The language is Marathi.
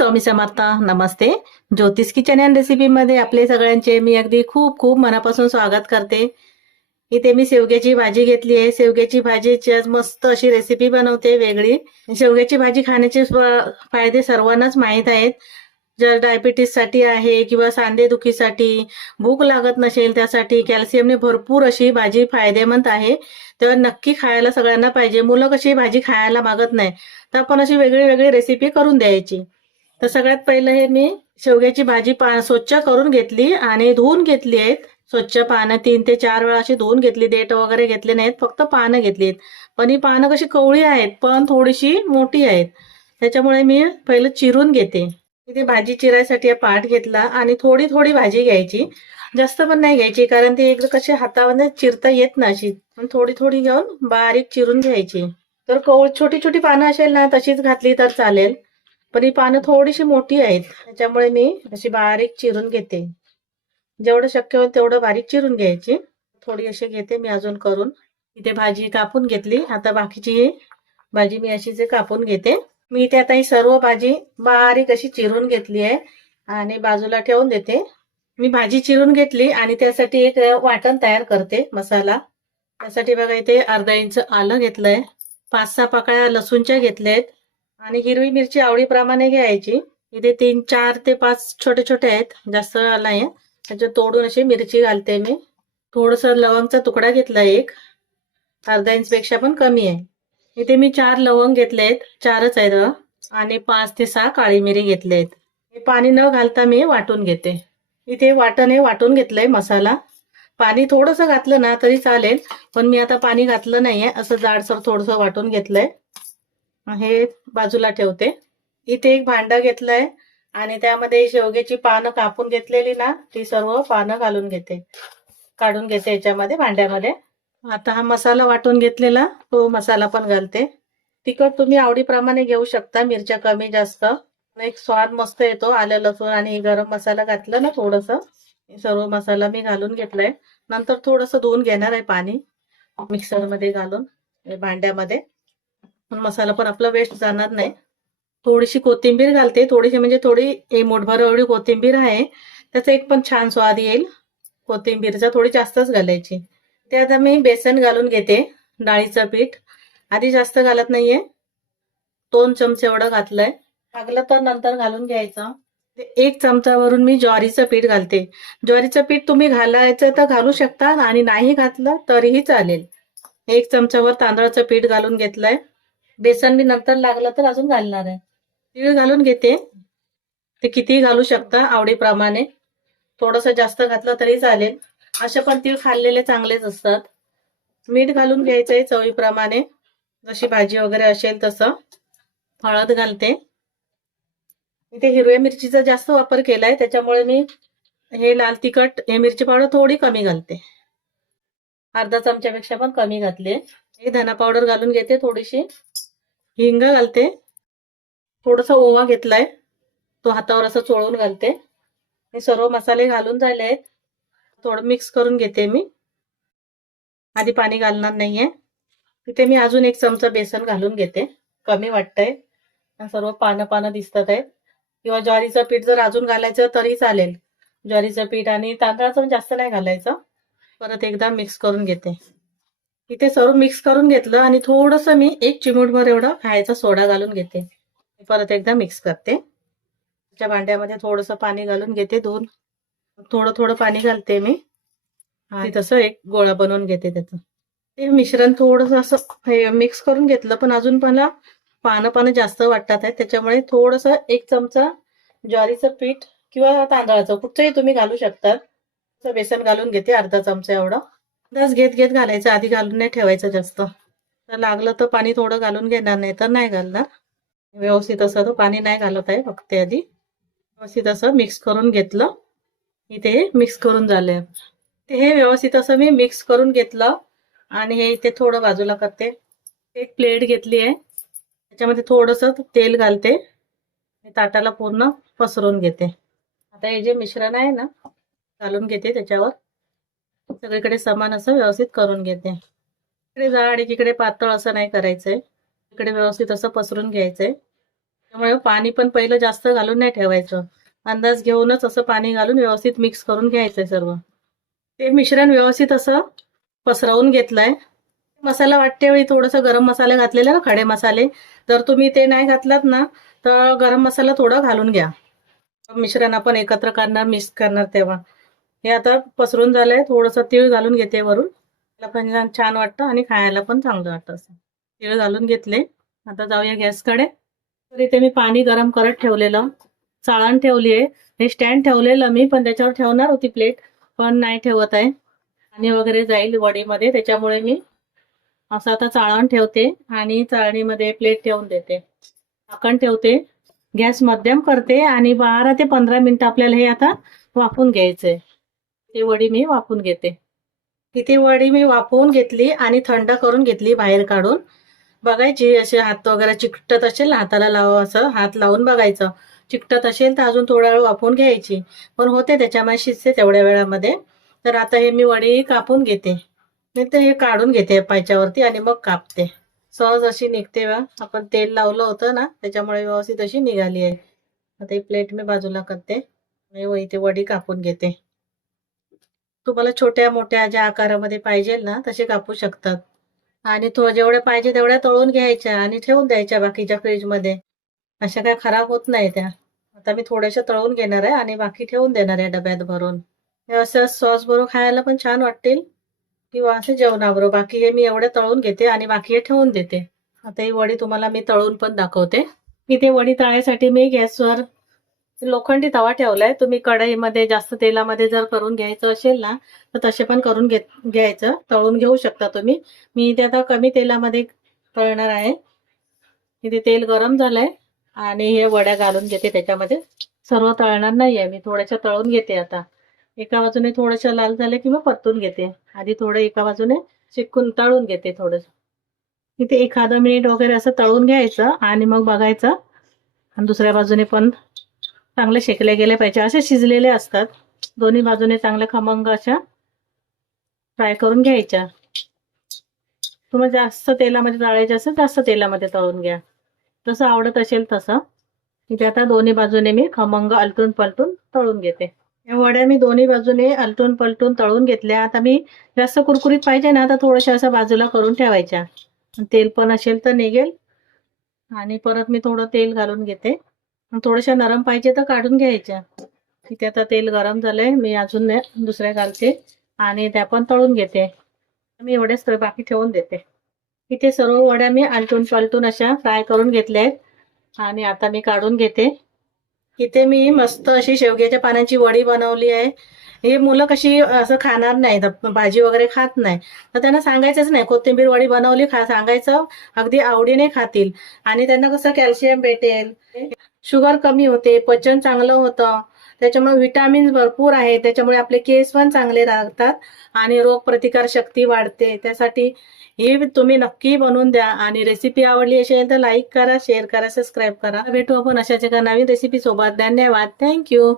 स्वामी समर्थ. नमस्ते. ज्योतिष किचन अँड रेसिपीमध्ये आपले सगळ्यांचे मी अगदी खूप खूप मनापासून स्वागत करते. इथे मी शेवग्याची भाजी घेतली आहे. शेवग्याची भाजीची आज मस्त अशी रेसिपी बनवते वेगळी. शेवग्याची भाजी खाण्याचे फायदे सर्वांनाच माहीत आहेत. जर डायबिटीससाठी आहे किंवा सांधेदुखीसाठी, भूक लागत नसेल त्यासाठी, कॅल्शियमने भरपूर अशी भाजी फायदेमंद आहे. तर नक्की खायला सगळ्यांना पाहिजे. मुलं कशी भाजी खायला मागत नाही, तर आपण अशी वेगळी वेगळी रेसिपी करून द्यायची. तर सगळ्यात पहिलं हे मी शेवग्याची भाजी स्वच्छ करून घेतली आणि धुवून घेतली आहेत. स्वच्छ पानं 3 ते 4 वेळा अशी धुवून घेतली. देठ वगैरे घेतले नाहीत, फक्त पानं घेतली आहेत. पण ही पानं कशी कवळी आहेत पण थोडीशी मोठी आहेत, त्याच्यामुळे मी पहिलं चिरून घेते. इथे भाजी चिरायसाठी पाट घेतला आणि थोडी थोडी भाजी घ्यायची, जास्त पण नाही घ्यायची, कारण ती एकदा कशी हातामध्ये चिरता येत नाही. अशी थोडी थोडी घेऊन बारीक चिरून घ्यायची. तर छोटी छोटी पानं असेल ना तशीच घातली तर चालेल, पण ही पानं थोडीशी मोठी आहेत, त्याच्यामुळे मी अशी बारीक चिरून घेते. जेवढं शक्य होईल तेवढं बारीक चिरून घ्यायची. थोडी अशी घेते मी अजून करून. इथे भाजी कापून घेतली. आता बाकीची भाजी मी अशी जे कापून घेते. मी इथे आता ही सर्व भाजी बारीक अशी चिरून घेतली आहे आणि बाजूला ठेवून देते. मी भाजी चिरून घेतली आणि त्यासाठी एक वाटण तयार करते, मसाला. त्यासाठी बघा इथे अर्धा इंच आलं घेतलंय, 5-6 पाकळ्या लसूणच्या घेतल्यात आणि हिरवी मिरची आवडीप्रमाणे घ्यायची. इथे 3-4 ते 5 छोटे छोटे आहेत, जास्त नाही. त्याच्यात तोडून अशी मिरची घालते मी. थोडंसं लवंगचा तुकडा घेतला, एक अर्धा इंच पेक्षा पण कमी आहे. इथे मी 4 लवंग घेतलेत, 4च आहेत, आणि 5 ते 6 काळी मिरी घेतलेत. हे पाणी न घालता मी वाटून घेते. इथे वाटण हे वाटून घेतलंय मसाला. पाणी थोडंसं घातलं ना तरी चालेल, पण मी आता पाणी घातलं नाहीये. असं जाडसर थोडंसं वाटून घेतलंय. हे बाजूला ठेवते. इथे एक भांडा घेतलंय आणि त्यामध्ये शेवग्याची पानं कापून घेतलेली ना, ती सर्व पानं घालून घेते, काढून घेते याच्यामध्ये, भांड्यामध्ये. आता हा मसाला वाटून घेतलेला तो मसाला पण घालते. तिखट तुम्ही आवडीप्रमाणे घेऊ शकता, मिरच्या कमी जास्त. एक स्वाद मस्त येतो. आलं लसूण आणि गरम मसाला घातलं ना थोडंसं, सर्व मसाला मी घालून घेतलाय. नंतर थोडंसं धुवून घेणार आहे पाणी मिक्सरमध्ये घालून भांड्यामध्ये, पण मसाला पण आपला वेस्ट जाणार नाही. थोडीशी कोथिंबीर घालते, थोडीशी म्हणजे थोडी मुठभर एवढी कोथिंबीर आहे, त्याचा एक पण छान स्वाद येईल. कोथिंबीरचा थोडी जास्तच घालायची. त्यात मी बेसन घालून घेते, डाळीचं पीठ. आधी जास्त घालत नाहीये, 2 चमचे एवढं घातलंय. लागलं तर नंतर घालून घ्यायचं. 1 चमचावरून मी ज्वारीचं पीठ घालते. ज्वारीचं पीठ तुम्ही घालायचं तर घालू शकता आणि नाही घातलं तरीही चालेल. 1 चमचावर तांदळाचं पीठ घालून घेतलंय. बेसन मी नंतर लागलं तर अजून घालणार आहे. तीळ घालून घेते, ते कितीही घालू शकता आवडीप्रमाणे. थोडंसं जास्त घातलं तरी चालेल, असे पण तीळ खाल्लेले चांगलेच असतात. मीठ घालून घ्यायचंय चवीप्रमाणे, जशी भाजी वगैरे असेल तसं. हळद घालते. इथे हिरव्या मिरचीचा जास्त वापर केलाय, त्याच्यामुळे मी हे लाल तिखट, हे मिरची पावडर थोडी कमी घालते. अर्धा चमच्यापेक्षा पण कमी घातले. हे धना पावडर घालून घेते, थोडीशी हिंग घालते. थोडासा ओवा घेतलाय, तो हातावर असं चोळून घालते. हे सर्व मसाले घालून झाले आहेत. थोडं मिक्स करून घेते मी. आधी पाणी घालणार नाहीये. तिथे मी अजून 1 चमचा बेसन घालून घेते, कमी वाटतंय. सर्व पानं दिसतात आहेत. किंवा ज्वारीचं पीठ जर अजून घालायचं तरी चालेल. ज्वारीचं पीठ आणि तांदळाचं जास्त नाही घालायचं. परत एकदा मिक्स करून घेते. इथे सर्व मिक्स करून घेतलं आणि थोडंसं मी 1 चिमूटभर एवढा खायचा सोडा घालून घेते. परत एकदा मिक्स करते. त्या भांड्यामध्ये थोडंसं पाणी घालून घेते, थोडं थोडं पाणी घालते मी आणि तसं एक गोळा बनवून घेते त्याचं. ते मिश्रण थोडंसं असं मिक्स करून घेतलं, पण अजून मला पानं जास्त वाटतात आहेत, त्याच्यामुळे थोडंसं 1 चमचा ज्वारीचं पीठ किंवा तांदळाचं कुठचंही तुम्ही घालू शकता. बेसन घालून घेते, अर्धा चमचा एवढं. दस घेत घालायचं, आधी घालून नाही ठेवायचं जास्त. तर लागलं तर पाणी थोडं घालून घेणार, नाही तर नाही घालणार. व्यवस्थित असं तो पाणी नाही घालत आहे, फक्त आधी व्यवस्थित असं मिक्स करून घेतलं. इथे मिक्स करून झालंय. हे व्यवस्थित असं मी मिक्स करून घेतलं आणि हे इथे थोडं बाजूला करते. एक प्लेट घेतली आहे, त्याच्यामध्ये थोडंसं तेल घालते, ताटाला पूर्ण पसरून घेते. आता हे जे मिश्रण आहे ना, घालून घेते त्याच्यावर. सगळीकडे समान असं व्यवस्थित करून घेते. इकडे जाड एकीकडे पातळ असं नाही करायचंय, इकडे व्यवस्थित असं पसरून घ्यायचंय. त्यामुळे पाणी पण पहिलं जास्त घालून नाही ठेवायचं. अंदाज घेऊनच असं पाणी घालून व्यवस्थित मिक्स करून घ्यायचंय सर्व. ते मिश्रण व्यवस्थित असं पसरवून घेतलंय. मसाला वाटते वेळी थोडंसं गरम मसाले घातलेले ना, खडे मसाले. जर तुम्ही ते नाही घातलात ना, तर गरम मसाला थोडा घालून घ्या. मिश्रण आपण एकत्र करणार, मिक्स करणार तेव्हा. हे आता पसरून झालंय. थोडंसं तीळ घालून घेते वरून. त्याला पण छान वाटतं आणि खायला पण चांगलं वाटतं असं. तीळ घालून घेतले. आता जाऊया गॅसकडे. तर इथे मी पाणी गरम करत ठेवलेलं, चाळण ठेवली आहे. हे स्टँड ठेवलेलं मी, पण त्याच्यावर ठेवणार होती प्लेट, पण नाही ठेवत आहे. पाणी वगैरे जाईल वडीमध्ये, त्याच्यामुळे मी असं आता चाळण ठेवते आणि चाळणीमध्ये प्लेट ठेवून देते. झाकण ठेवते, गॅस मध्यम करते आणि 12 ते 15 मिनिटं आपल्याला हे आता वाफवून घ्यायचंय. ती वडी मी वाफवून घेते. ती वडी मी वाफवून घेतली आणि थंड करून घेतली बाहेर काढून. बघायची असे हात वगैरे चिकटत असेल ना, हाताला असं हात लावून बघायचं. चिकटत असेल तर अजून थोडा वेळ वाफवून घ्यायची, पण होते त्याच्यामुळे शिजते तेवढ्या वेळामध्ये. तर आता हे मी वडी कापून घेते. मी तर हे काढून घेते पायच्यावरती आणि मग कापते. सहज अशी निघते. आपण तेल लावलं होतं ना, त्याच्यामुळे व्यवस्थित अशी निघाली आहे. आता ही प्लेट मी बाजूला करते आणि इथे वडी कापून घेते. तुम्हाला छोट्या मोठ्या ज्या आकारामध्ये पाहिजे ना तसे कापू शकतात. आणि जेवढ्या पाहिजे तेवढ्या तळून घ्यायच्या आणि ठेवून द्यायच्या बाकीच्या फ्रीजमध्ये. अशा काय खराब होत नाही त्या. आता मी थोड्याशा तळून घेणार आहे आणि बाकी ठेवून देणार आहे डब्यात भरून. हे असं सॉस बरोबर खायला पण छान वाटतील किंवा असे जेवणाबरोबर. बाकी हे मी एवढे तळून घेते आणि बाकी हे ठेवून देते. आता ही वडी तुम्हाला मी तळून पण दाखवते. इथे वडी तळायसाठी मी गॅसवर लोखंडी तवा ठेवलाय. तुम्ही कढईमध्ये जास्त तेलामध्ये जर करून घ्यायचं असेल ना, तर तसे पण करून घ्यायचं, तळून घेऊ शकता तुम्ही. मी इथे आता कमी तेलामध्ये तळणार आहे. इथे तेल गरम झालंय आणि हे वड्या घालून घेते त्याच्यामध्ये. सर्व तळणार नाहीये मी, थोड्याशा तळून घेते. आता एका बाजूने थोड्याशा लाल झाले की मग परतून घेते. आधी थोडं एका बाजूने शिकून तळून घेते थोडंसं. इथे एखादं मिनिट वगैरे असं तळून घ्यायचं आणि मग बघायचं. आणि दुसऱ्या बाजूने पण चांगले शेकले गेले पाहिजे. असे शिजलेले असतात. दोन्ही बाजूने चांगल्या खमंग अशा फ्राय करून घ्यायच्या. तुम्हाला जास्त तेलामध्ये तळायचे असेल जास्त तेलामध्ये तळून घ्या, जसं आवडत असेल तसं. इथे आता दोन्ही बाजूने मी खमंग आलटून पलटून तळून घेते. या वड्या मी दोन्ही बाजूने आलटून पलटून तळून घेतल्या. आता मी जास्त कुरकुरीत पाहिजे ना, तर थोड्याशा असं बाजूला करून ठेवायच्या. तेल पण असेल तर निघेल. आणि परत मी थोडं तेल घालून घेते. थोड्याशा नरम पाहिजे तर काढून घ्यायच्या. इथे आता तेल गरम झालंय. मी अजून दुसऱ्या घालते आणि त्या पण तळून घेते. मी एवढ्याच बाकी ठेवून देते. इथे सर्व वड्या मी आलटून पलटून अशा फ्राय करून घेतल्या आहेत आणि आता मी काढून घेते. इथे मी मस्त अशी शेवग्याच्या पानांची वडी बनवली आहे. हे मुलं कशी असं खाणार नाहीत, भाजी वगैरे खात नाही, तर त्यांना सांगायचंच नाही कोथिंबीर वडी बनवली सांगायचं, अगदी आवडीने खातील. आणि त्यांना कसं कॅल्शियम भेटेल, शुगर कमी होते, पचन चांगलं होतं, त्याच्यामुळे विटामिन्स भरपूर आहे, त्याच्यामुळे आपले केस पण चांगले राहतात आणि रोगप्रतिकार शक्ती वाढते. त्यासाठी हे तुम्ही नक्की बनवून द्या. आणि रेसिपी आवडली असेल तर लाईक करा, शेअर करा, सबस्क्राईब करा. भेटू आपण अशाच एका नवीन रेसिपी सोबत. धन्यवाद. थँक्यू.